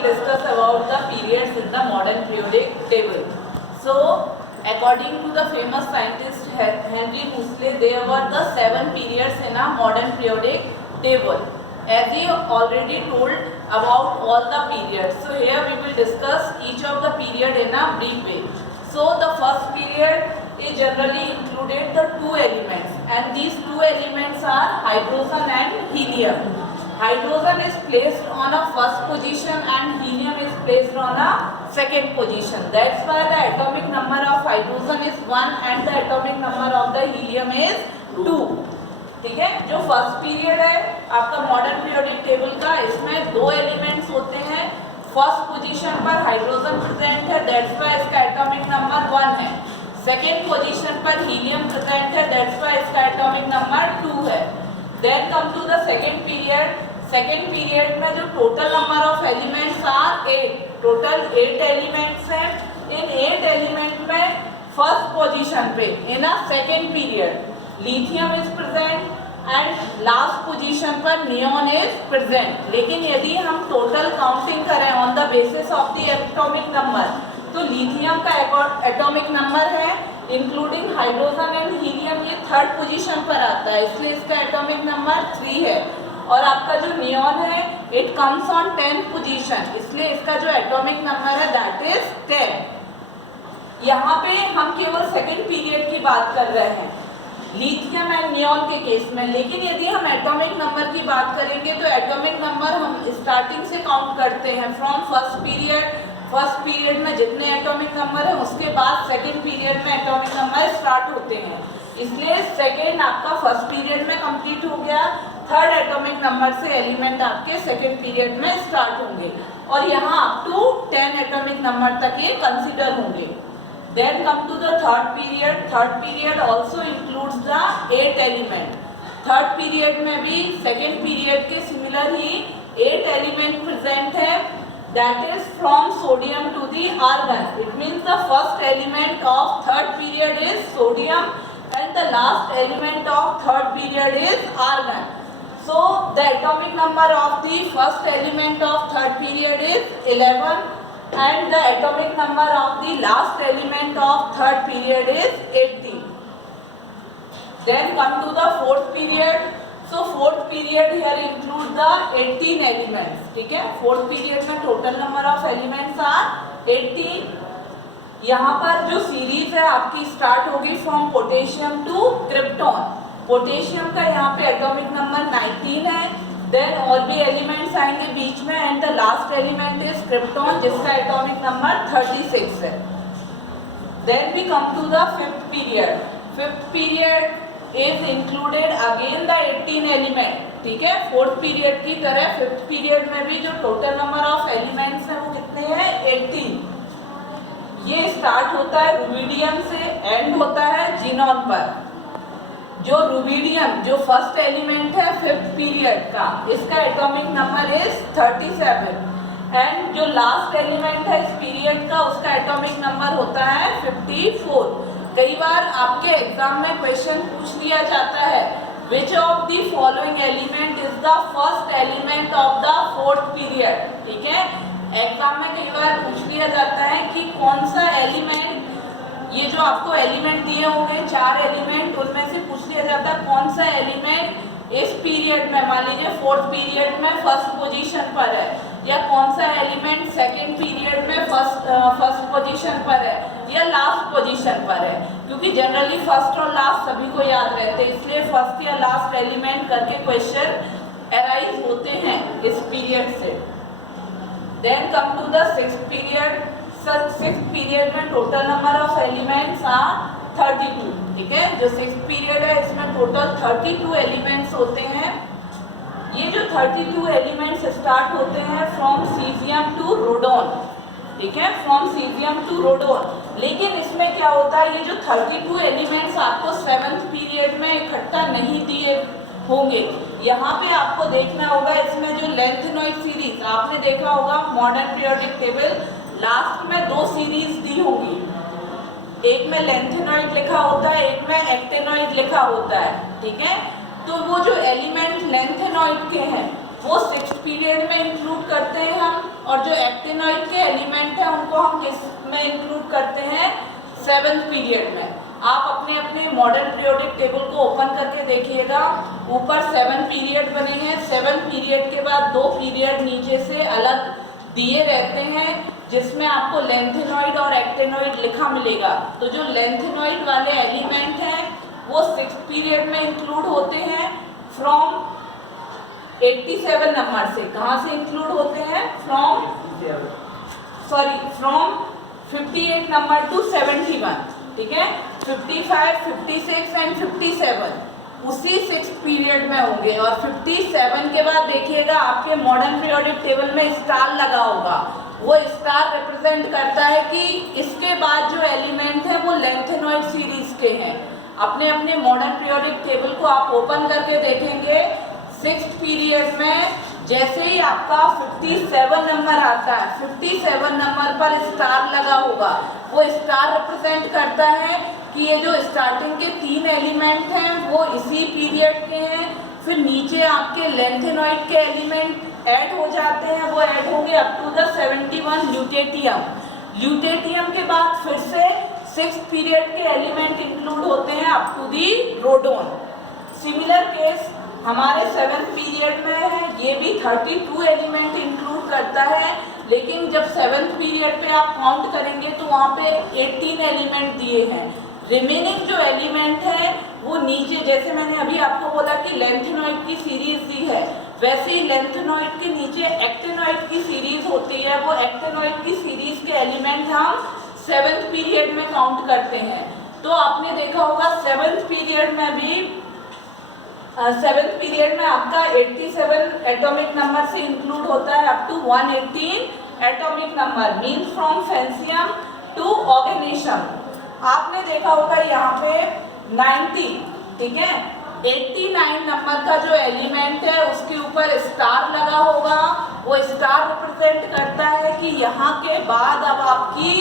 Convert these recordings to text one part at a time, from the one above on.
will discuss about the periods in the modern periodic table. So, according to the famous scientist Henry Moseley, there were the 7 periods in a modern periodic table. As he already told about all the periods. So, here we will discuss each of the period in a brief way. So, the first period is generally included the 2 elements, and these 2 elements are hydrogen and helium. Hydrogen is placed on a first position and helium is placed on a second position. That's why the atomic number of hydrogen is 1 and the atomic number of the helium is 2. ठीक है, जो first period है आपका modern periodic table का, इसमें 2 elements होते हैं. First position पर हाइड्रोजन प्रेजेंट है, दैट्स व्हाई इसका एटॉमिक नंबर 1 है. सेकेंड पोजीशन पर हीलियम प्रेजेंट है, दैट्स व्हाई इसका एटॉमिक नंबर 2 है. Then come to the second period. Second period में जो total number of elements are 8. Total 8 elements हैं. इन 8 एलिमेंट में फर्स्ट पोजीशन पे in a second period lithium is present and last position पर neon is present. लेकिन यदि हम टोटल काउंटिंग करें on the basis of the atomic number, तो लिथियम का एटॉमिक नंबर है इंक्लूडिंग हाइड्रोजन एंड हीलियम, ये थर्ड पोजीशन पर आता है, इसलिए इसका एटॉमिक नंबर 3 है. और आपका जो नियॉन है it comes on 10th position, इसलिए इसका जो एटॉमिक नंबर है दैट इज 10. यहाँ पे हम केवल सेकेंड पीरियड की बात कर रहे हैं लिथियम एंड नियॉन के केस में. लेकिन यदि हम एटॉमिक नंबर की बात करेंगे तो एटॉमिक नंबर हम स्टार्टिंग से काउंट करते हैं from first period. First period में जितने एटॉमिक नंबर है उसके बाद सेकेंड पीरियड में एटॉमिक नंबर स्टार्ट होते हैं, इसलिए सेकेंड आपका फर्स्ट पीरियड में कंप्लीट हो गया. थर्ड एटॉमिक नंबर से एलिमेंट आपके सेकेंड पीरियड में स्टार्ट होंगे और यहाँ अप टू 10 एटॉमिक नंबर तक ये कंसिडर होंगे. Then come to the third period. Third period also includes the 8 element. थर्ड पीरियड में भी सेकेंड पीरियड के सिमिलर ही 8 एलिमेंट प्रेजेंट है. That is from sodium to the argon. It means the first element of third period is sodium and the last element of third period is argon. So the atomic number of the first element of third period is 11 and the atomic number of the last element of third period is 18. Then come to the fourth period. So fourth period here include the 18 elements. ठीक है, fourth period में total number of elements are 18. यहाँ पर जो series है आपकी start होगी from potassium to krypton. Potassium का यहाँ पे एटॉमिक नंबर 19 है. देन और भी एलिमेंट्स आएंगे बीच में and the last element is krypton जिसका एटॉमिक नंबर 36 है. Then we come to the fifth period. Fifth period is included again the 18 element. ठीक है, फोर्थ पीरियड की तरह फिफ्थ पीरियड में भी जो टोटल नंबर ऑफ एलिमेंट्स हैं वो कितने हैं 18. ये स्टार्ट होता है रुबिडियम से, एंड होता है जीनॉन पर. जो रुबिडियम जो फर्स्ट एलिमेंट है फिफ्थ पीरियड का, इसका एटॉमिक नंबर इज 37 एंड जो लास्ट एलिमेंट है इस पीरियड का उसका एटॉमिक नंबर होता है 54. कई बार आपके एग्जाम में क्वेश्चन पूछ लिया जाता है which of the following element is the first element of the fourth period. ठीक है, एग्जाम में कई बार पूछ लिया जाता है कि कौन सा एलिमेंट, ये जो आपको एलिमेंट दिए होंगे 4 एलिमेंट, उनमें से पूछ लिया जाता है कौन सा एलिमेंट इस पीरियड में, मान लीजिए फोर्थ पीरियड में फर्स्ट पोजीशन पर है, या कौन सा एलिमेंट सेकेंड पीरियड में फर्स्ट पोजीशन पर है या लास्ट पोजीशन पर है. क्योंकि जनरली फर्स्ट और लास्ट सभी को याद रहते हैं, इसलिए फर्स्ट या लास्ट एलिमेंट करके क्वेश्चन अराइज होते हैं इस पीरियड से. Then come to the sixth period. Sixth period में total number of elements are 32. ठीक है, जो sixth period है इसमें total 32 elements होते हैं. ये जो 32 elements start होते हैं from cesium to rhodon. ठीक है, from cesium to rhodon. लेकिन इसमें क्या होता है, ये जो 32 elements आपको 7th period में इकट्ठा नहीं दिए होंगे. यहाँ पे आपको देखना होगा इसमें जो लेंथेनॉइड सीरीज आपने देखा होगा मॉडर्न पीरियोडिक टेबल, लास्ट में 2 सीरीज दी होंगी. एक में लेंथेनॉइड लिखा होता है, एक में एक्टेनॉइड लिखा होता है. ठीक है, तो वो जो एलिमेंट लेंथेनॉइड के हैं वो 6th पीरियड में इंक्लूड करते हैं हम और जो एक्टिनॉइड के एलिमेंट हैं उनको हम किस में इंक्लूड करते हैं, 7th पीरियड में। आप अपने अपने मॉडर्न पीरियोडिक टेबल को ओपन करके देखिएगा, ऊपर 7 पीरियड बने हैं, 7 पीरियड के बाद 2 पीरियड नीचे से अलग दिए रहते हैं जिसमें आपको लेंथेनॉइड और एक्टिनॉइड लिखा मिलेगा। तो जो लेंथेनॉइड वाले एलिमेंट हैं वो 6th पीरियड में इंक्लूड होते हैं फ्रॉम 87 नंबर से। कहाँ से इंक्लूड होते हैं, फ्रॉम 58 नंबर टू 71, ठीक है। 55, 56 एंड 57 उसी 6th पीरियड में होंगे। और 57 के बाद देखिएगा आपके मॉडर्न पीरियोडिक टेबल में स्टार लगा होगा, वो स्टार रिप्रेजेंट करता है कि इसके बाद जो एलिमेंट है वो लेंथेनॉइड सीरीज के हैं। अपने अपने मॉडर्न पीरियोडिक टेबल को आप ओपन करके देखेंगे, 6th पीरियड में जैसे ही आपका 57 नंबर आता है, 57 नंबर पर स्टार लगा होगा। वो स्टार रिप्रेजेंट करता है कि ये जो स्टार्टिंग के 3 एलिमेंट हैं वो इसी पीरियड के हैं। फिर नीचे आपके लेंथेनॉइड के एलिमेंट ऐड हो जाते हैं, वो ऐड होंगे up to the 71 lutetium. Lutetium के बाद फिर से 6th पीरियड के एलिमेंट इंक्लूड होते हैं up to the radon. Similar case हमारे 7th पीरियड में है, ये भी 32 एलिमेंट इंक्लूड करता है, लेकिन जब 7th पीरियड पे आप काउंट करेंगे तो वहाँ पे 18 एलिमेंट दिए हैं। रिमेनिंग जो एलिमेंट है वो नीचे, जैसे मैंने अभी आपको बोला कि लेंथेनॉइड की सीरीज दी है, वैसे ही लेंथेनॉइड के नीचे एक्टिनॉइड की सीरीज होती है। वो एक्टिनॉइड की सीरीज के एलिमेंट हम 7th पीरियड में काउंट करते हैं। तो आपने देखा होगा 7th पीरियड में भी 7th पीरियड में आपका 87 एटॉमिक नंबर से इंक्लूड होता है up to 118 atomic number, means from francium to oganesson. आपने देखा होगा यहाँ पे 90, ठीक है, 89 नंबर का जो एलिमेंट है उसके ऊपर स्टार लगा होगा। वो स्टार रिप्रेजेंट करता है कि यहाँ के बाद अब आपकी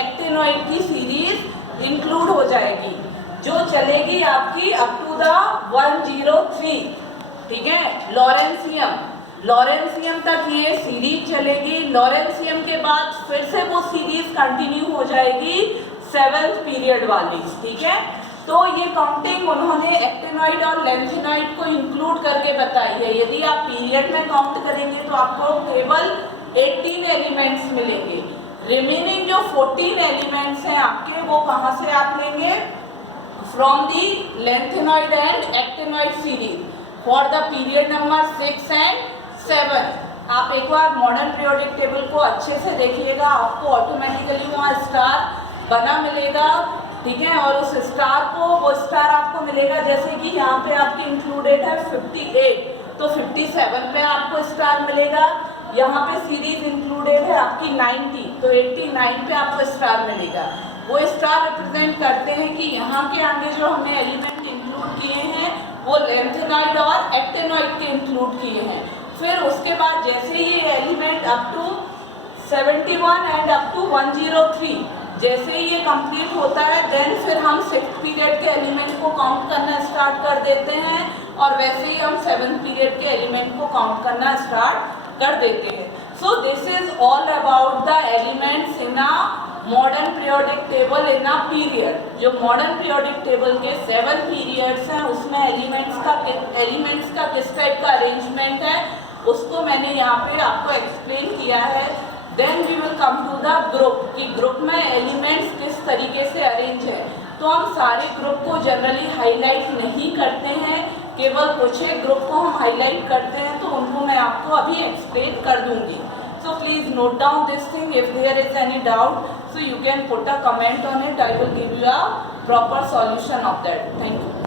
एक्टिनॉइड की सीरीज इंक्लूड हो जाएगी, जो चलेगी आपकी अप टू द 103, ठीक है। लॉरेंसियम तक ये सीरीज चलेगी। लॉरेंसियम के बाद फिर से वो सीरीज कंटिन्यू हो जाएगी 7th पीरियड वाली, ठीक है। तो ये काउंटिंग उन्होंने एक्टिनॉइड और लेंथेनॉइड को इंक्लूड करके बताई है। यदि आप पीरियड में काउंट करेंगे तो आपको केवल 18 एलिमेंट्स मिलेंगे। रिमेनिंग जो 14 एलिमेंट्स हैं आपके, वो कहाँ से आप लेंगे, from the lanthanoid and actinoid series for the period number 6 and 7। आप एक बार मॉडर्न पीरियोडिक टेबल को अच्छे से देखिएगा, आपको ऑटोमेटिकली वहाँ स्टार बना मिलेगा, ठीक है। और उस स्टार को, वो स्टार आपको मिलेगा, जैसे कि यहाँ पे आपके इंक्लूडेड है 58, तो 57 पे आपको स्टार मिलेगा। यहाँ पे सीरीज इंक्लूडेड है आपकी 90, तो 89 पे आपको स्टार मिलेगा। वो स्टार रिप्रेजेंट करते हैं कि यहाँ के आगे जो हमने एलिमेंट इंक्लूड किए हैं वो लेंथेनॉइड और एक्टिनॉइड के इंक्लूड किए हैं। फिर उसके बाद जैसे ये element up to 71 and up to 103 जैसे ही ये कंप्लीट होता है, देन फिर हम 6th पीरियड के एलिमेंट को काउंट करना स्टार्ट कर देते हैं, और वैसे ही हम 7th पीरियड के एलिमेंट को काउंट करना स्टार्ट कर देते हैं। So this is all about the elements in a modern periodic table in a period. जो मॉडर्न पीरियोडिक टेबल के 7 पीरियड्स हैं उसमें एलिमेंट्स का किस टाइप का अरेंजमेंट है उसको मैंने यहाँ पे आपको एक्सप्लेन किया है। Then we will come to the group, कि ग्रुप में एलिमेंट्स किस तरीके से अरेंज है। तो हम सारे ग्रुप को जनरली हाईलाइट नहीं करते हैं, केवल कुछ एक ग्रुप को हम हाईलाइट करते हैं, तो उनको मैं आपको अभी एक्सप्लेन कर दूंगी। So please note down this thing, if there is any doubt so you can put a comment on it, I will give you a proper solution of that. Thank you.